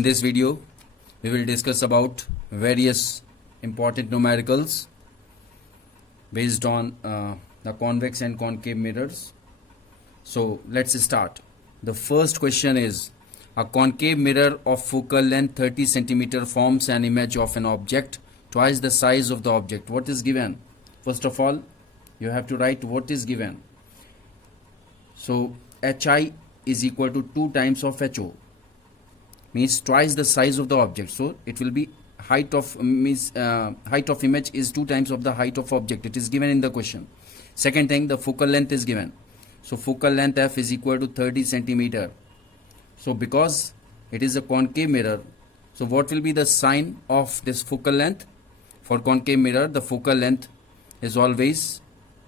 In this video, we will discuss about various important numericals based on the convex and concave mirrors. So let's start. The first question is, a concave mirror of focal length 30 centimeter forms an image of an object twice the size of the object. What is given? First of all, you have to write what is given. So HI is equal to 2 times of HO, means twice the size of the object. So it will be height of image is 2 times of the height of object. It is given in the question. Second thing, the focal length is given. So focal length F is equal to 30 centimeter. So because it is a concave mirror, so what will be the sign of this focal length? For concave mirror, the focal length is always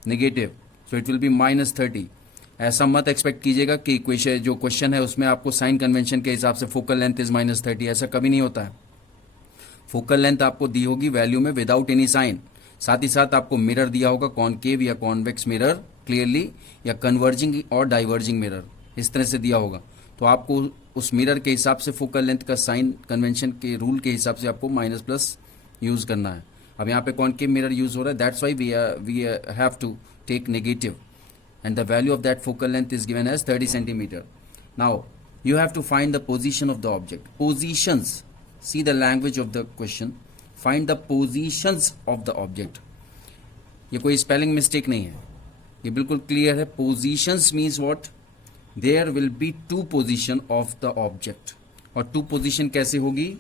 negative. So it will be minus 30. ऐसा मत expect कीजिएगा कि equation जो question है उसमें आपको sign convention के हिसाब से फोकल लेंथ इज माइनस 30, ऐसा कभी नहीं होता है. फोकल लेंथ आपको दी होगी वैल्यू में विदाउट एनी साइन. साथ ही साथ आपको मिरर दिया होगा कॉनकेव या कॉन्वेक्स मिरर क्लियरली, या कन्वर्जिंग और डाइवर्जिंग मिरर, इस तरह से दिया होगा. तो आपको उस मिरर के हिसाब से फोकल लेंथ का साइन कन्वेंशन के रूल के हिसाब से आपको माइनस प्लस यूज करना है. अब यहाँ पे कॉनकेव मिरर यूज हो रहा है, that's why we have to take negative, and the value of that focal length is given as 30 centimeter. Now you have to find the position of the object. Positions, see the language of the question. Find the positions of the object. ये कोई spelling mistake नहीं है, ये बिल्कुल clear है. Positions means what? There will be 2 position of the object. और 2 position कैसे होगी?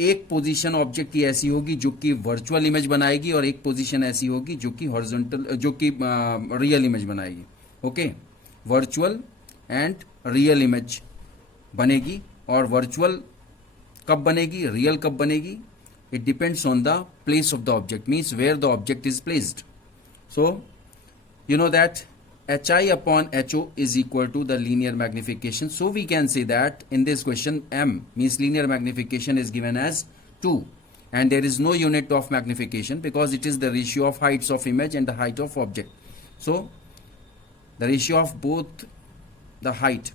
एक पोजीशन ऑब्जेक्ट की ऐसी होगी जो कि वर्चुअल इमेज बनाएगी, और एक पोजीशन ऐसी होगी जो कि हॉरिजॉन्टल जो कि रियल इमेज बनाएगी. Okay, virtual and real image बनेगी. और वर्चुअल कब बनेगी, रियल कब बनेगी, it depends on the place of the object, means where the object is placed. So you know that HI upon HO is equal to the linear magnification. So we can say that in this question M means linear magnification is given as 2, and there is no unit of magnification because it is the ratio of heights of image and the height of object. So the ratio of both the height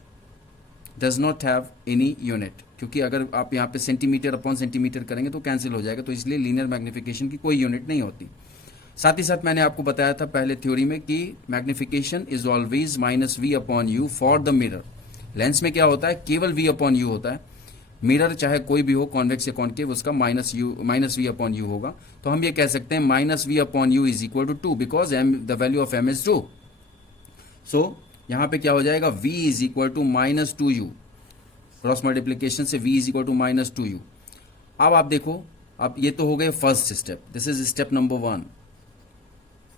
does not have any unit, क्योंकि अगर आप यहाँ पे centimetre upon centimetre करेंगे तो cancel हो जाएगा, तो इसलिए लीनियर मैग्निफिकेशन की कोई यूनिट नहीं होती. साथ ही साथ मैंने आपको बताया था पहले थ्योरी में कि magnification is always minus v upon u for the mirror. Lens में क्या होता है, केवल वी अपॉन यू होता है. मिरर चाहे कोई भी हो, कॉन्वेक्स या कॉनकेव, उसका माइनस वी अपॉन यू होगा. तो हम ये कह सकते हैं minus v upon u is equal to 2 because m the value of m is 2. So यहां पे क्या हो जाएगा, v is equal to minus 2u. Cross multiplication से v is equal to minus 2u. अब आप देखो, अब ये तो हो गए first step, this is step number 1.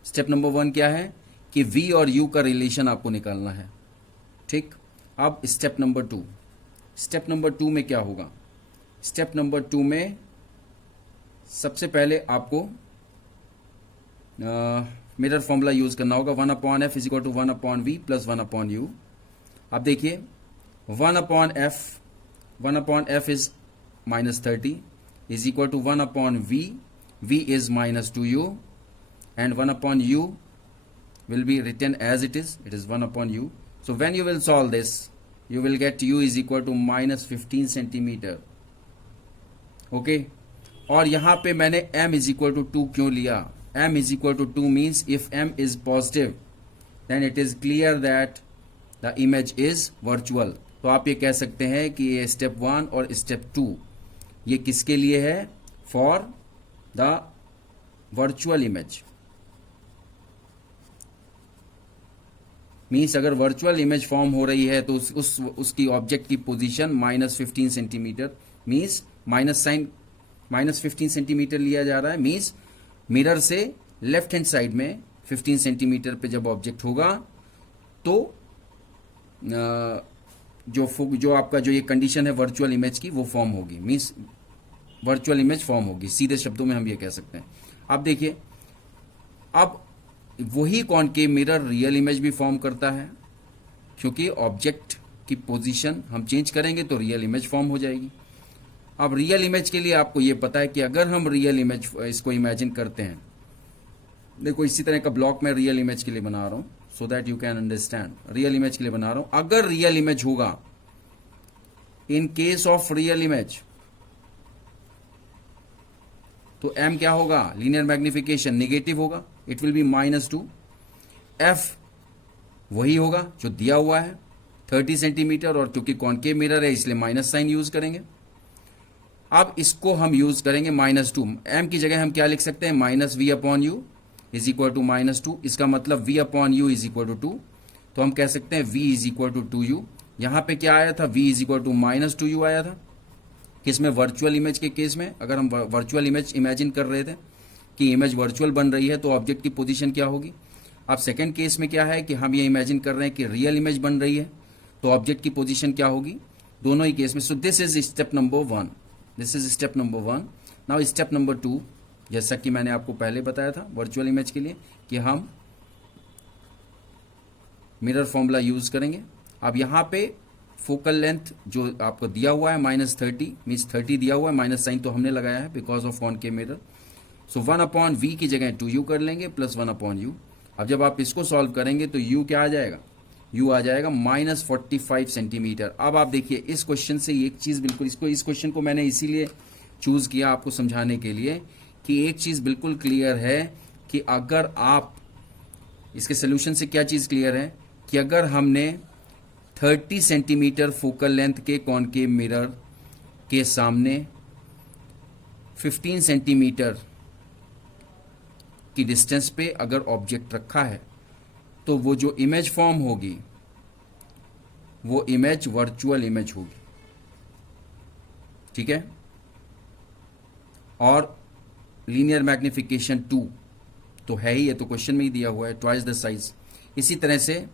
Step number 1 क्या है कि v और u का रिलेशन आपको निकालना है. ठीक, अब स्टेप नंबर 2. स्टेप नंबर 2 में क्या होगा, स्टेप नंबर 2 में सबसे पहले आपको मिरर फॉर्मूला यूज करना होगा. 1 upon f is equal to 1 upon v plus 1 upon u. अब देखिए 1 upon f is minus 30 is equal to 1 upon v is minus 2u, and 1 upon u will be written as it is 1 upon u. So when you will solve this, you will get u is equal to minus 15 centimeter. Okay, और यहाँ पे मैंने m is equal to 2 क्यों लिया? m is equal to 2 means if m is positive then it is clear that the image is virtual. तो आप ये कह सकते हैं कि ये स्टेप 1 और स्टेप 2 ये किसके लिए है, for the virtual image. Means अगर वर्चुअल इमेज फॉर्म हो रही है तो उसकी ऑब्जेक्ट की position minus 15 centimetre, means minus 15 centimetre लिया जा रहा है. मीन्स मिरर से लेफ्ट हैंड साइड में 15 सेंटीमीटर पे जब ऑब्जेक्ट होगा तो जो आपका जो ये कंडीशन है वर्चुअल इमेज की वो फॉर्म होगी, मीन्स वर्चुअल इमेज फॉर्म होगी. सीधे शब्दों में हम ये कह सकते हैं. अब देखिए, अब वही कॉनकेव मिरर रियल इमेज भी फॉर्म करता है, क्योंकि ऑब्जेक्ट की पोजीशन हम चेंज करेंगे तो रियल इमेज फॉर्म हो जाएगी. अब रियल इमेज के लिए आपको ये पता है कि अगर हम रियल इमेज इसको इमेजिन करते हैं, देखो इसी तरह का ब्लॉक मैं रियल इमेज के लिए बना रहा हूं so that you can understand. Real image के लिए बना रहा हूं. अगर रियल इमेज होगा in case of real image तो m क्या होगा, लीनियर मैग्निफिकेशन नेगेटिव होगा, इट विल बी -2। f वही होगा जो दिया हुआ है 30 सेंटीमीटर, और क्योंकि कॉनकेव मिरर है इसलिए माइनस साइन यूज करेंगे। अब इसको हम यूज करेंगे -2, m की जगह हम क्या लिख सकते हैं, -v/u इज इक्वल टू -2। इसका मतलब v/u इज इक्वल टू 2, तो हम कह सकते हैं v is equal to 2u। यहाँ पे क्या आया था, v is equal to -2u आया था, किसमें, वर्चुअल इमेज के केस में। अगर हम वर्चुअल इमेज इमेजिन कर रहे थे कि इमेज वर्चुअल बन रही है तो ऑब्जेक्ट की पोजीशन क्या होगी। अब सेकंड केस में क्या है कि हम ये इमेजिन कर रहे हैं कि रियल इमेज बन रही है तो ऑब्जेक्ट की पोजीशन क्या होगी, दोनों ही केस में। सो this is step number 1, this is step number 1। Now step number 2, जैसा कि मैंने आपको पहले बताया था वर्चुअल इमेज के लिए कि हम मिरर फॉर्मूला यूज करेंगे। अब यहाँ पे फोकल लेंथ जो आपको दिया हुआ है -30 मीन्स 30 दिया हुआ है, माइनस साइन तो हमने लगाया है because of concave mirror. So 1/v की जगह 2u कर लेंगे प्लस 1/u। अब जब आप इसको सॉल्व करेंगे तो u क्या आ जाएगा, u आ जाएगा -45 सेंटीमीटर। अब आप देखिए इस क्वेश्चन से एक चीज़ बिल्कुल, इस क्वेश्चन को मैंने इसीलिए चूज किया आपको समझाने के लिए कि एक चीज़ बिल्कुल क्लियर है कि अगर आप इसके सोल्यूशन से क्या चीज़ क्लियर है कि अगर हमने 30 सेंटीमीटर फोकल लेंथ के कॉनकेव मिरर के सामने 15 सेंटीमीटर की डिस्टेंस पे अगर ऑब्जेक्ट रखा है तो वो जो इमेज फॉर्म होगी वो इमेज वर्चुअल इमेज होगी, ठीक है। और लीनियर मैग्निफिकेशन 2 तो है ही, ये तो क्वेश्चन में ही दिया हुआ है, ट्वाइस द साइज। इसी तरह से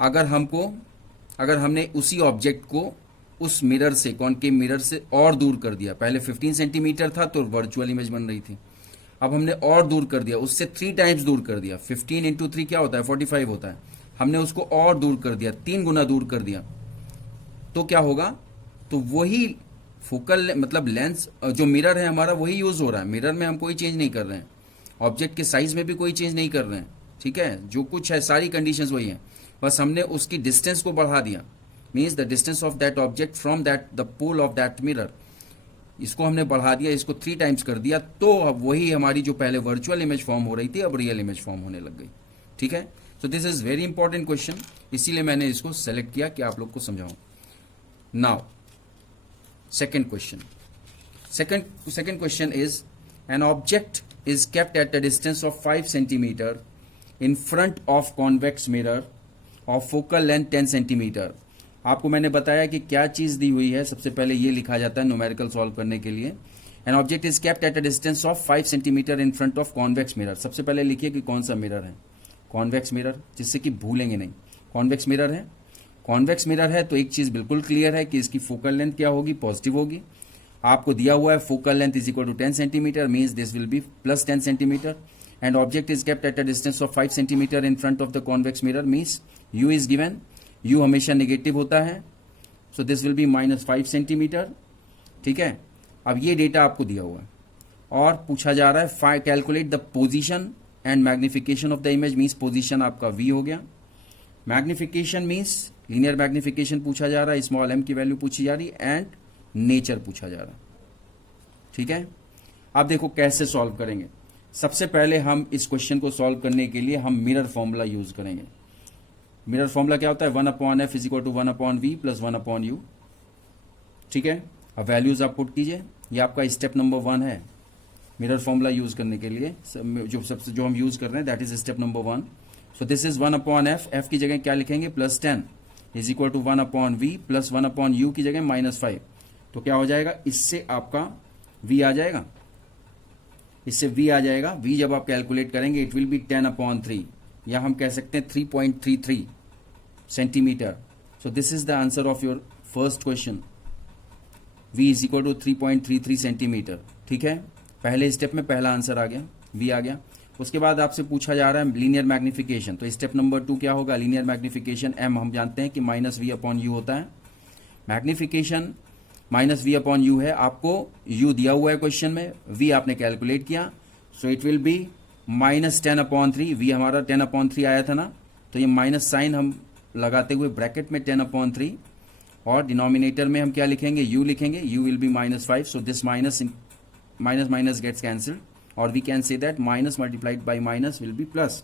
अगर हमने उसी ऑब्जेक्ट को उस मिरर से, कॉनकेव मिरर से और दूर कर दिया, पहले 15 सेंटीमीटर था तो वर्चुअल इमेज बन रही थी, अब हमने और दूर कर दिया, उससे 3 टाइम्स दूर कर दिया, 15 इंटू 3 क्या होता है, 45 होता है, हमने उसको और दूर कर दिया, 3 गुना दूर कर दिया, तो क्या होगा, तो वही फोकल मतलब लेंस जो मिरर है हमारा वही यूज हो रहा है, मिरर में हम कोई चेंज नहीं कर रहे हैं, ऑब्जेक्ट के साइज में भी कोई चेंज नहीं कर रहे हैं, ठीक है, जो कुछ है सारी कंडीशंस वही हैं, बस हमने उसकी डिस्टेंस को बढ़ा दिया, means the distance of that object from that the pole of that mirror, इसको हमने बढ़ा दिया, इसको 3 टाइम्स कर दिया, तो अब वही हमारी जो पहले वर्चुअल इमेज फॉर्म हो रही थी अब रियल इमेज फॉर्म होने लग गई, ठीक है। So this is very important question, इसीलिए मैंने इसको सेलेक्ट किया कि आप लोग को समझाऊं। Now second question, second question is an object is kept at a distance of 5 centimeter in front of convex mirror of focal length 10 centimetre. आपको मैंने बताया कि क्या चीज दी हुई है, सबसे पहले ये लिखा जाता है न्यूमेरिकल सॉल्व करने के लिए, an object is kept at a distance of 5 centimetre in front of convex mirror. सबसे पहले लिखिए कि कौन सा मिरर है, कॉन्वेक्स मिरर, जिससे कि भूलेंगे नहीं, कॉन्वेक्स मिरर है, कॉन्वेक्स मिरर है तो एक चीज बिल्कुल क्लियर है कि इसकी फोकल लेंथ क्या होगी, पॉजिटिव होगी। आपको दिया हुआ है focal length is equal to 10 centimetre, means this will be plus 10 centimetre, and object is kept at a distance of 5 centimetre in front of the convex mirror, means u is given, u हमेशा negative होता है, so this will be -5 centimetre, ठीक है। अब ये data आपको दिया हुआ है और पूछा जा रहा है calculate the position and magnification of the image, means position आपका v हो गया, मैग्निफिकेशन मीन्स लीनियर मैग्निफिकेशन पूछा जा रहा है, स्मॉल m की वैल्यू पूछी जा रही है, एंड नेचर पूछा जा रहा है, ठीक है। अब देखो कैसे सॉल्व करेंगे। सबसे पहले हम इस क्वेश्चन को सॉल्व करने के लिए हम मिरर फॉर्मूला यूज करेंगे। मिरर फॉर्मूला क्या होता है, 1/f is equal to 1/v plus 1/u, ठीक है। अब वैल्यूज आप पुट कीजिए, ये आपका स्टेप नंबर 1 है मिरर फॉर्मूला यूज करने के लिए, जो हम यूज कर रहे हैं that is step number 1। So this is 1/f, f की जगह क्या लिखेंगे, plus 10 is equal to 1/v plus 1/u की जगह -5, तो क्या हो जाएगा, इससे आपका v आ जाएगा, इससे v आ जाएगा, v जब आप कैलकुलेट करेंगे इट विल बी 10/3, या हम कह सकते हैं 3.33 centimetre. So this is the answer of your first question, v is equal to 3.33 centimetre, ठीक है। पहले स्टेप में पहला आंसर आ गया, v आ गया। उसके बाद आपसे पूछा जा रहा है लीनियर मैग्निफिकेशन, तो स्टेप नंबर 2 क्या होगा, लीनियर मैग्निफिकेशन m हम जानते हैं कि -v/u होता है, मैग्निफिकेशन -v/u है, आपको u दिया हुआ है क्वेश्चन में, v आपने कैलकुलेट किया, सो इट विल बी -10/3, v हमारा 10/3 आया था ना, तो ये माइनस साइन हम लगाते हुए ब्रैकेट में 10/3, और डिनोमिनेटर में हम क्या लिखेंगे, u लिखेंगे, u will be -5, so this minus minus gets cancelled, और we can say that minus multiplied by minus will be plus,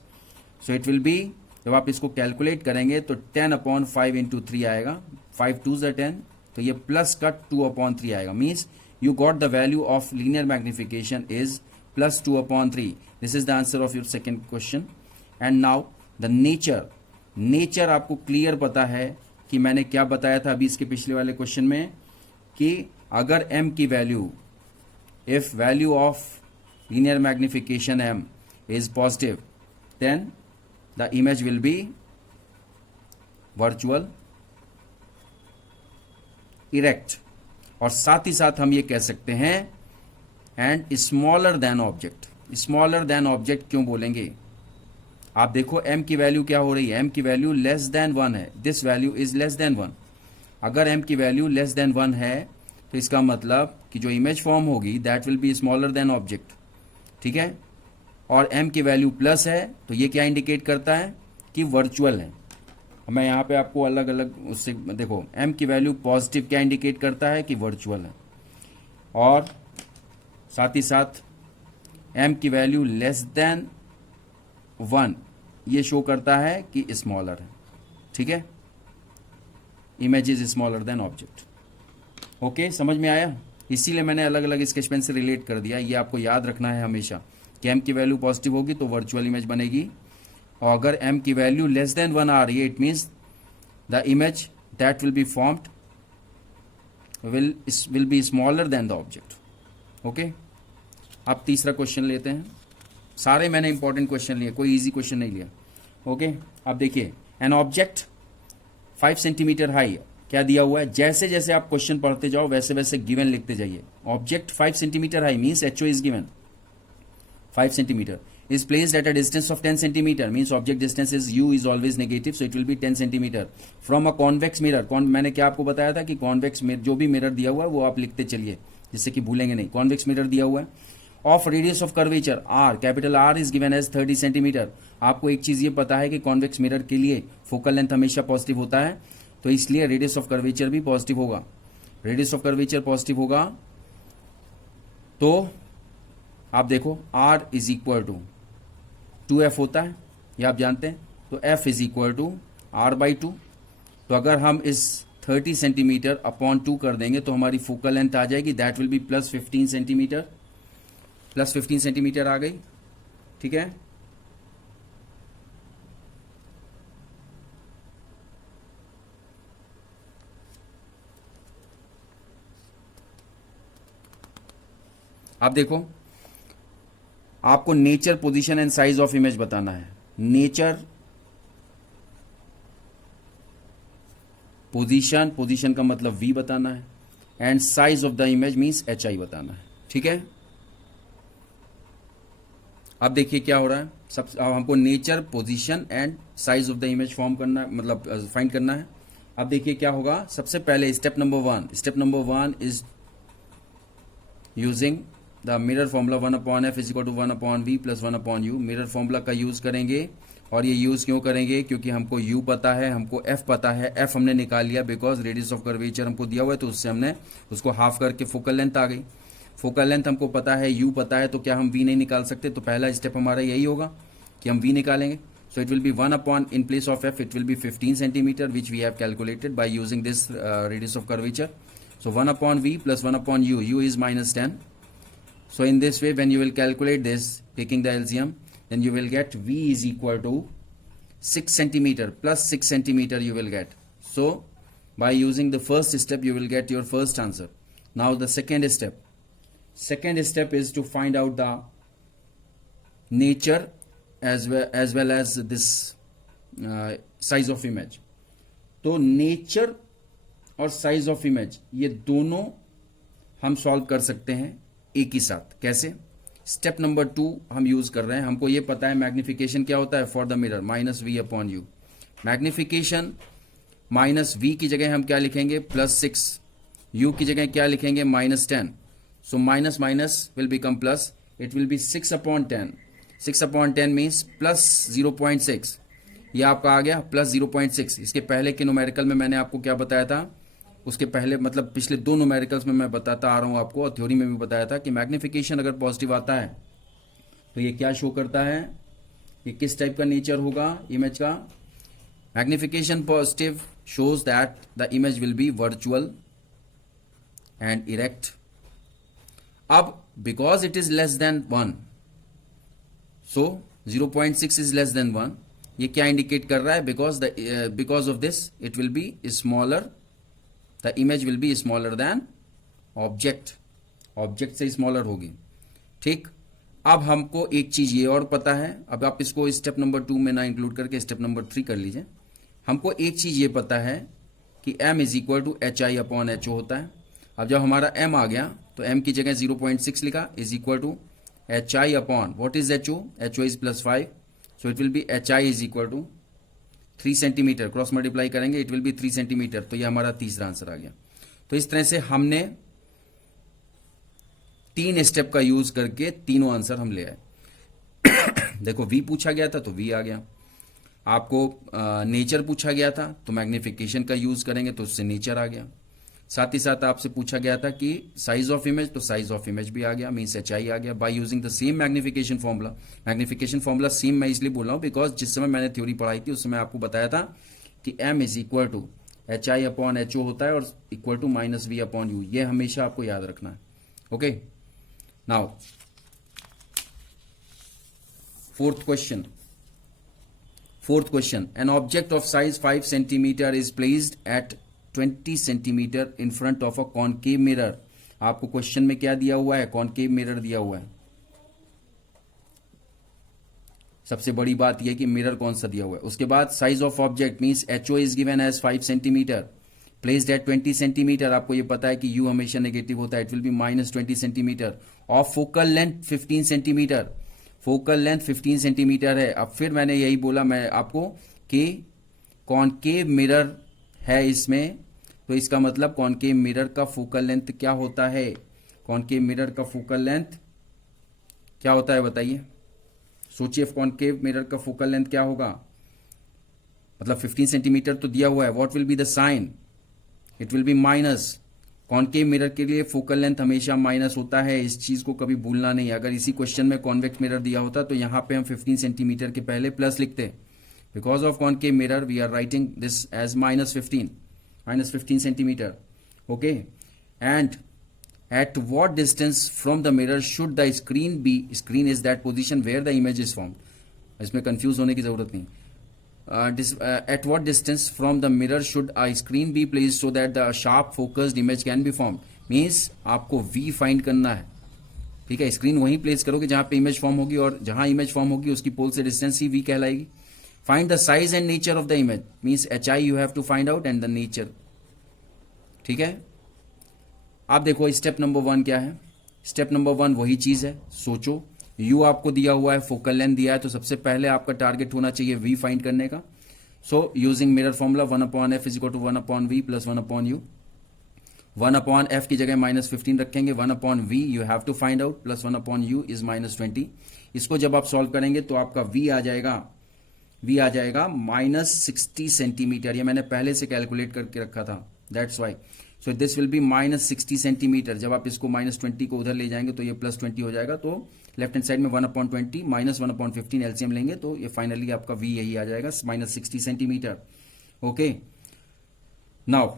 so it will be, जब आप इसको कैलकुलेट करेंगे तो 10/5 इंटू 3 आएगा, 5 2 ज़ 10, तो ये प्लस का 2/3 आएगा, means you got the value of linear magnification is plus 2/3. This is the answer of your second question. And now the nature आपको क्लियर पता है कि मैंने क्या बताया था अभी इसके पिछले वाले क्वेश्चन में, कि अगर m की value, if value of linear magnification m is positive, then the image will be virtual, erect, और साथ ही साथ हम ये कह सकते हैं and smaller than object. Smaller than object क्यों बोलेंगे, आप देखो m की वैल्यू क्या हो रही है, m की वैल्यू लेस देन 1 है, this value is less than 1। अगर m की वैल्यू लेस देन 1 है तो इसका मतलब कि जो इमेज फॉर्म होगी that will be smaller than object, ठीक है। और m की वैल्यू प्लस है तो ये क्या इंडिकेट करता है कि वर्चुअल है। मैं यहाँ पे आपको अलग अलग उससे देखो, m की वैल्यू पॉजिटिव क्या इंडिकेट करता है कि वर्चुअल है, और साथ ही साथ m की वैल्यू लेस देन 1 ये शो करता है कि स्मॉलर है, ठीक है। Image is smaller than object. Okay, समझ में आया? इसीलिए मैंने अलग अलग स्केच पेन से रिलेट कर दिया। ये आपको याद रखना है हमेशा कि m की वैल्यू पॉजिटिव होगी तो वर्चुअल इमेज बनेगी, और अगर m की वैल्यू लेस देन 1 आ रही है it means the image that will be formed will be smaller than the object. Okay, अब तीसरा क्वेश्चन लेते हैं। सारे मैंने इंपॉर्टेंट क्वेश्चन लिए, कोई इजी क्वेश्चन नहीं लिया। ओके, अब देखिए, एन ऑब्जेक्ट 5 सेंटीमीटर हाई, क्या दिया हुआ है, जैसे जैसे आप क्वेश्चन पढ़ते जाओ वैसे वैसे गिवन लिखते जाइए। Object 5 centimetre high means HO is given 5 centimetre, is placed at a distance of 10 centimeter, means object distance is u is always negative, so it will be 10 centimeter from a convex mirror। मैंने क्या आपको बताया था कि convex में जो भी mirror दिया हुआ है वो आप लिखते चलिए जिससे कि भूलेंगे नहीं। कॉन्वेक्स मिरर दिया हुआ है, of radius of curvature r, capital R is given as 30 centimetre. आपको एक चीज ये पता है कि कॉन्वेक्स मिरर के लिए फोकल लेंथ हमेशा पॉजिटिव होता है, तो इसलिए रेडियस ऑफ कर्वेचर भी पॉजिटिव होगा। रेडियस ऑफ कर्वेचर पॉजिटिव होगा तो आप देखो r is equal to 2f होता है, ये आप जानते हैं, तो f is equal to r/2। तो अगर हम इस 30 सेंटीमीटर अपॉन 2 कर देंगे तो हमारी फोकल लेंथ आ जाएगी, that will be plus 15 centimetre, plus 15 centimetre आ गई, ठीक है। अब देखो, आपको nature, position and size of image बताना है। नेचर, पोजीशन का मतलब v बताना है, and size of the image means HI बताना है, ठीक है। अब देखिए क्या हो रहा है, अब हमको nature, position and size of the image form करना है, मतलब फाइंड करना है। अब देखिए क्या होगा, सबसे पहले step number one is using the mirror formula 1/f is equal to 1/v plus 1/u। Mirror formula का यूज करेंगे, और ये यूज क्यों करेंगे, क्योंकि हमको u पता है, हमको f पता है। f हमने निकाल लिया बिकॉज रेडियस ऑफ कर्वेचर हमको दिया हुआ है, तो उससे हमने उसको हाफ करके फोकल लेंथ आ गई। फोकल लेंथ हमको पता है, u पता है, तो क्या हम v नहीं निकाल सकते? तो पहला स्टेप हमारा यही होगा कि हम v निकालेंगे। So it will be 1 in place of f it will be 15 centimetre which we have calculated by using this radius of curvature. So 1/v plus 1/u, u is -10. So in this way, when you will calculate this, taking the LCM, then you will get v is equal to 6 centimeter plus 6 centimeter you will get. So by using the first step, you will get your first answer. Now the second step. Second step is to find out the nature as well as this size of image. तो nature और size of image ये दोनों हम solve कर सकते हैं एक ही साथ। कैसे? स्टेप नंबर 2 हम यूज कर रहे हैं। हमको ये पता है मैग्निफिकेशन क्या होता है for the mirror, -v/u। Magnification -v की जगह हम क्या लिखेंगे, +6। u की जगह क्या लिखेंगे, -10। सो minus minus will become plus, it will B 6/10। 6/10 means +0.6। ये आपका आ गया +0.6। इसके पहले के न्यूमेरिकल में मैंने आपको क्या बताया था उसके पहले मतलब पिछले 2 न्यूमेरिकल्स में मैं बताता आ रहा हूँ आपको, और थ्योरी में भी बताया था कि मैग्नीफिकेशन अगर पॉजिटिव आता है तो ये क्या शो करता है, ये किस टाइप का नेचर होगा इमेज का। Magnification positive shows that the image will be virtual and erect. अब because it is less than 1, so 0.6 is less than 1, ये क्या इंडिकेट कर रहा है, because of this it will be smaller, the image will be smaller than object से smaller होगी। ठीक, अब हमको एक चीज ये और पता है, अब आप इसको स्टेप नंबर 2 में ना इंक्लूड करके स्टेप नंबर 3 कर लीजिए। हमको एक चीज ये पता है कि m is equal to h i upon h o होता है। अब जब हमारा m आ गया तो m की जगह 0.6 लिखा, is equal to h i upon what is h o, h o is +5, so it will be h I is equal to 3 centimetre, cross multiply करेंगे इट विल बी 3 सेंटीमीटर, तो ये हमारा तीसरा आंसर आ गया। तो इस तरह से हमने 3 स्टेप का यूज करके तीनों आंसर हम ले आए। देखो v पूछा गया था तो v आ गया, आपको नेचर पूछा गया था तो मैग्नीफिकेशन का यूज करेंगे तो उससे नेचर आ गया, साथ ही साथ आपसे पूछा गया था कि साइज ऑफ इमेज, तो साइज ऑफ इमेज भी आ गया, मीन्स एच आई आ गया by using the same magnification formula. Magnification formula same मैं इसलिए बोल रहा हूँ बिकॉज जिस समय मैंने थ्योरी पढ़ाई थी उस समय आपको बताया था कि m is equal to h i upon h o होता है और equal to minus v upon u, ये हमेशा आपको याद रखना है। Okay, now Fourth question, an object of size 5 centimeter is placed at 20 centimeter in front of a concave mirror. आपको क्वेश्चन में क्या दिया हुआ है, कॉनकेव मिरर दिया हुआ है। सबसे बड़ी बात यह कि मिरर कौन सा दिया हुआ है। उसके बाद size of object means h o is given as 5 centimetre, placed at 20 centimetre. आपको ये पता है कि यू हमेशा नेगेटिव होता है, it will B -20 centimetre. Of focal length 15 centimetre, focal length 15 centimetre है। अब फिर मैंने यही बोला मैं आपको कि कॉनकेव मिरर है इसमें, तो इसका मतलब कॉनकेव मिरर का फोकल लेंथ क्या होता है, कॉनकेव मिरर का फोकल लेंथ क्या होता है बताइए, सोचिए कॉनकेव मिरर का फोकल लेंथ क्या होगा, मतलब 15 सेंटीमीटर तो दिया हुआ है, what will be the sign, it will be minus. Concave mirror के लिए फोकल लेंथ हमेशा माइनस होता है, इस चीज को कभी भूलना नहीं। अगर इसी क्वेश्चन में कॉन्वेक्स मिरर दिया होता तो यहां पे हम 15 सेंटीमीटर के पहले प्लस लिखते, because of concave mirror we are writing this as -15 centimetre. Okay, and at what distance from the mirror should the screen be, screen is that position where the image is formed. इसमें confuse होने की जरूरत नहीं। At what distance from the mirror should a screen be placed so that the sharp focused image can be formed? Means आपको V find करना है, ठीक है। स्क्रीन वहीं प्लेस करोगे जहां पे इमेज फॉर्म होगी, और जहां इमेज फॉर्म होगी उसकी पोल से डिस्टेंस ही V कहलाएगी। Find the size and nature of the image, means H I you have to find out and the nature, ठीक है। आप देखो स्टेप नंबर 1 क्या है, स्टेप नंबर 1 वही चीज है, सोचो U आपको दिया हुआ है, फोकल लेंथ दिया है, तो सबसे पहले आपका टारगेट होना चाहिए V फाइंड करने का। So using mirror formula 1/f is equal to 1/v plus 1/u। 1/f की जगह -15 रखेंगे, 1/v you have to find out, plus 1/u is -20। इसको जब आप सॉल्व करेंगे तो आपका V आ जाएगा -60 सेंटीमीटर। ये मैंने पहले से कैलकुलेट करके रखा था, that's why. So this will B -60 centimetre. जब आप इसको -20 को उधर ले जाएंगे तो ये +20 हो जाएगा, तो लेफ्ट हैंड साइड में 1/20 -1/15 एलसीएम लेंगे तो ये फाइनली आपका V यही आ जाएगा, -60 सेंटीमीटर। ओके, नाउ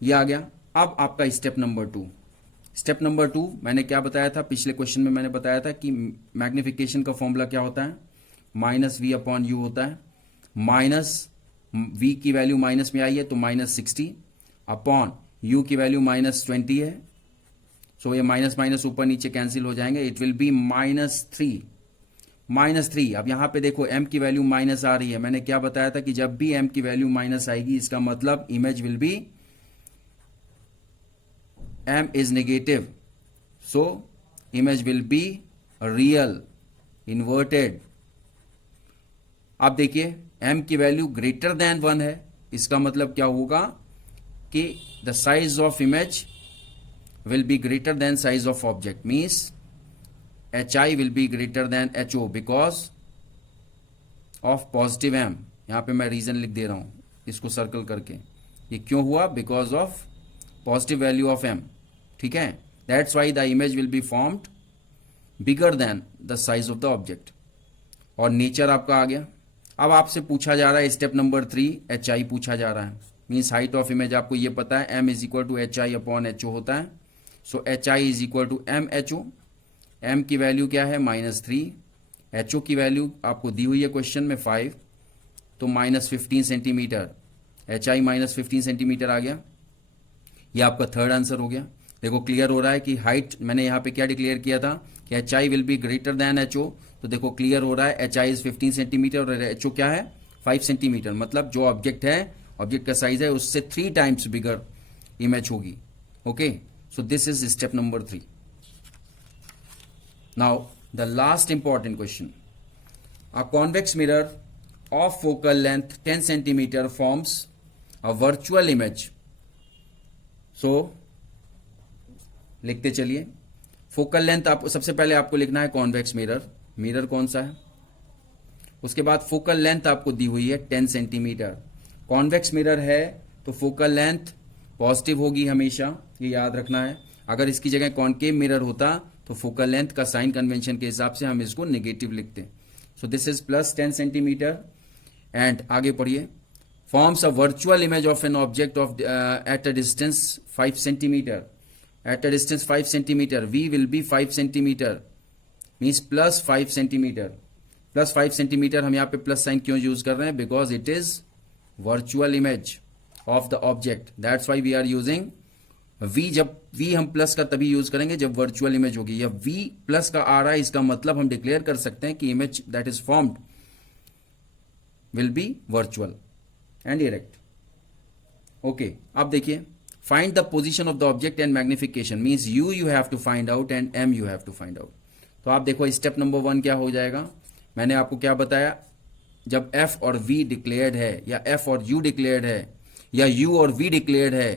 ये आ गया। अब आपका स्टेप नंबर 2। स्टेप नंबर 2 मैंने क्या बताया था, पिछले क्वेश्चन में मैंने बताया था कि मैग्निफिकेशन का फॉर्मूला क्या होता है, -v/u होता है। V की वैल्यू माइनस में आई है तो -60 अपॉन u की वैल्यू -20 है, सो ये माइनस माइनस ऊपर नीचे कैंसिल हो जाएंगे, इट विल बी -3। अब यहां पे देखो m की वैल्यू माइनस आ रही है, मैंने क्या बताया था कि जब भी m की वैल्यू माइनस आएगी इसका मतलब image will be, m is negative, so image will be real inverted. अब देखिए m की वैल्यू ग्रेटर देन 1 है, इसका मतलब क्या होगा कि the size of image will be greater than size of object, means HI will be greater than HO because of positive M। यहां पे मैं रीजन लिख दे रहा हूं इसको सर्कल करके, ये क्यों हुआ? Because of positive value of m. ठीक है, that's why the image will be formed bigger than the size of the object. और नेचर आपका आ गया. अब आपसे पूछा जा रहा है स्टेप नंबर 3, एच आई पूछा जा रहा है. मीन्स हाइट ऑफ इमेज आपको ये पता है m is equal to h i upon h o होता है. So h I is equal to m h o. m की वैल्यू क्या है? -3. एच ओ की वैल्यू आपको दी हुई है क्वेश्चन में 5, तो -15 सेंटीमीटर. एच आई -15 सेंटीमीटर आ गया. ये आपका थर्ड आंसर हो गया. देखो क्लियर हो रहा है कि हाइट मैंने यहाँ पे क्या डिक्लेयर किया था कि H I will be greater than H O. तो देखो क्लियर हो रहा है, एच आई इज 15 सेंटीमीटर और एच ओ क्या है? 5 सेंटीमीटर. मतलब जो ऑब्जेक्ट है, ऑब्जेक्ट का साइज है, उससे 3 टाइम्स बिगर इमेज होगी. Okay, so this is step number 3. Now the last important question. A convex mirror of focal length 10 centimeter forms a virtual image. So लिखते चलिए. फोकल लेंथ आप सबसे पहले आपको लिखना है कॉन्वेक्स मिरर. मिरर कौन सा है? उसके बाद फोकल लेंथ आपको दी हुई है 10 सेंटीमीटर. कॉन्वेक्स मिरर है तो फोकल लेंथ पॉजिटिव होगी हमेशा, ये याद रखना है. अगर इसकी जगह कॉनकेव मिरर होता तो फोकल लेंथ का साइन कन्वेंशन के हिसाब से हम इसको नेगेटिव लिखते. सो दिस इज +10 सेंटीमीटर. एंड आगे पढ़िए. Forms a virtual image of an object of eight a distance 5 centimetre. Eight a distance 5 centimetre, v will be 5 centimetre, means +5 centimetre. +5 centimetre हम यहाँ पे प्लस साइन क्यों यूज कर रहे हैं? Because it is virtual image of the object. That's why we are using v. जब v हम plus का तभी यूज करेंगे जब वर्चुअल इमेज होगी. या v प्लस का आ रहा है, इसका मतलब हम डिक्लेयर कर सकते हैं कि image that is formed will be virtual and erect. Okay, अब देखिए. Find the position of the object and magnification means you have to find out and m you have to find out. तो आप देखो step number 1 क्या हो जाएगा. मैंने आपको क्या बताया? जब f और v डिक्लेयर्ड है या f और u डिक्लेयर्ड है या u और v डिक्लेयर्ड है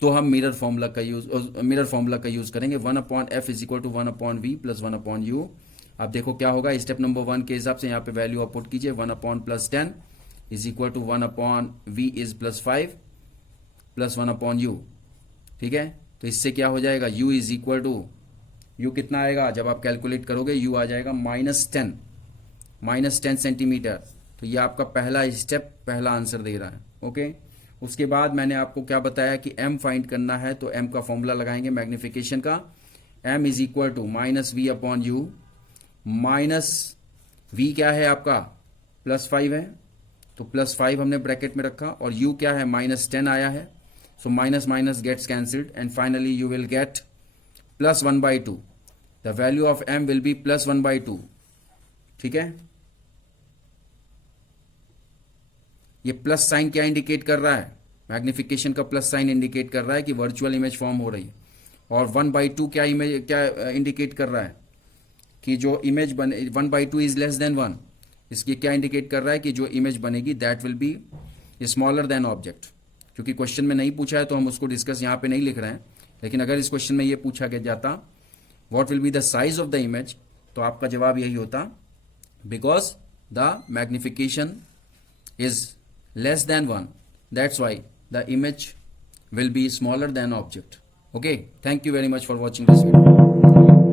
तो हम मिरर फॉर्मूला का यूज करेंगे. 1/f is equal to 1/v plus 1/u. अब देखो क्या होगा. स्टेप नंबर 1 के हिसाब से यहाँ पे वैल्यू आप पुट कीजिए. 1/+10 is equal to 1/v is +5 plus 1/u. ठीक है, तो इससे क्या हो जाएगा? u is equal to, u कितना आएगा? जब आप कैलकुलेट करोगे u आ जाएगा -10 सेंटीमीटर. तो ये आपका पहला स्टेप, पहला आंसर दे रहा है. ओके, उसके बाद मैंने आपको क्या बताया कि m फाइंड करना है, तो m का फॉर्मूला लगाएंगे मैग्निफिकेशन का. m is equal to -v/u. -v क्या है आपका? +5 है, तो +5 हमने ब्रैकेट में रखा. और u क्या है? -10 आया है. So minus minus gets cancelled and finally you will get +1/2. The value of m will be +1/2. ठीक है, ये प्लस साइन क्या इंडिकेट कर रहा है? मैग्निफिकेशन का प्लस साइन इंडिकेट कर रहा है कि वर्चुअल इमेज फॉर्म हो रही है. और 1/2 क्या इंडिकेट कर रहा है? कि जो इमेज बने 1/2 इज लेस देन 1. इसकी क्या इंडिकेट कर रहा है? कि जो इमेज बनेगी that will be smaller than object. क्योंकि क्वेश्चन में नहीं पूछा है तो हम उसको डिस्कस यहाँ पे नहीं लिख रहे हैं. लेकिन अगर इस क्वेश्चन में ये पूछा गया जाता what will be the size of the image, तो आपका जवाब यही होता because the magnification is less than 1. That's why the image will be smaller than object. Okay, thank you very much for watching this video.